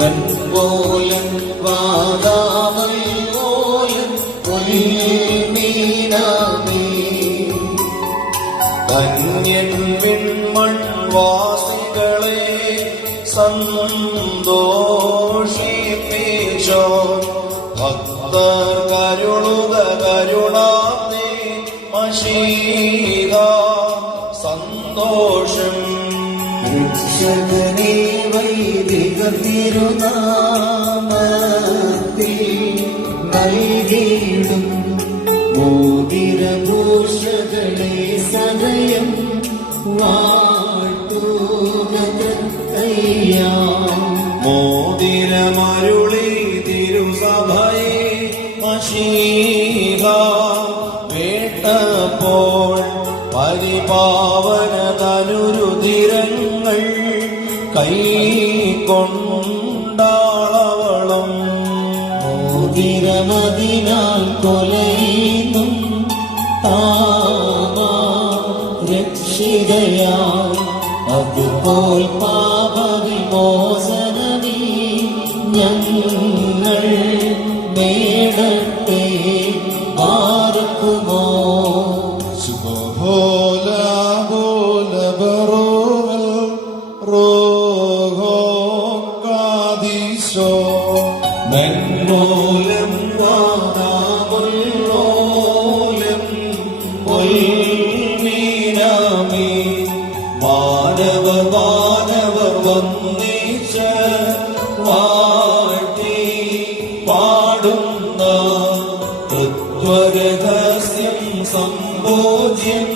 വെൺപോലൻ വാതാമൽ പോലൻ പൊൽമീനാമേ ധന്യൻ വിൺമൺവാസികളെ സന്തോഷിപ്പിച്ചോ ഭക്തർ കരുളുക കരുണാബ്ദേ മശീഹ സന്തോഷം രക്ഷകനേ വൈദിക തിരുനാമത്തിൽ നൽകിയിടും മോതിരഭൂഷകളെ സദയം വാഴ്ത്തുക തൃക്കയ്യാ മോതിരമരുളി തിരുസഭയെ മശീഹ വേട്ടപ്പോൾ പരിപാവന തനുരുതിരങ്ങൾ കൈക്കൊണ്ടാളവളം മോതിരമതിനാൽ കൊലയുന്നും താമാ രക്ഷിതയായി അതുപോൽ പാപവിമോചനമേ ഞങ്ങൾ നേടട്ടെ ആർക്കുമോ മെൻമൂലം വാതാമുല്ലോലം പൊൽമീനാമേ മാനവർ വന്നിച്ച വാഴ്ത്തി പാടുന്ന തത്വരഹസ്യം സംബോധ്യം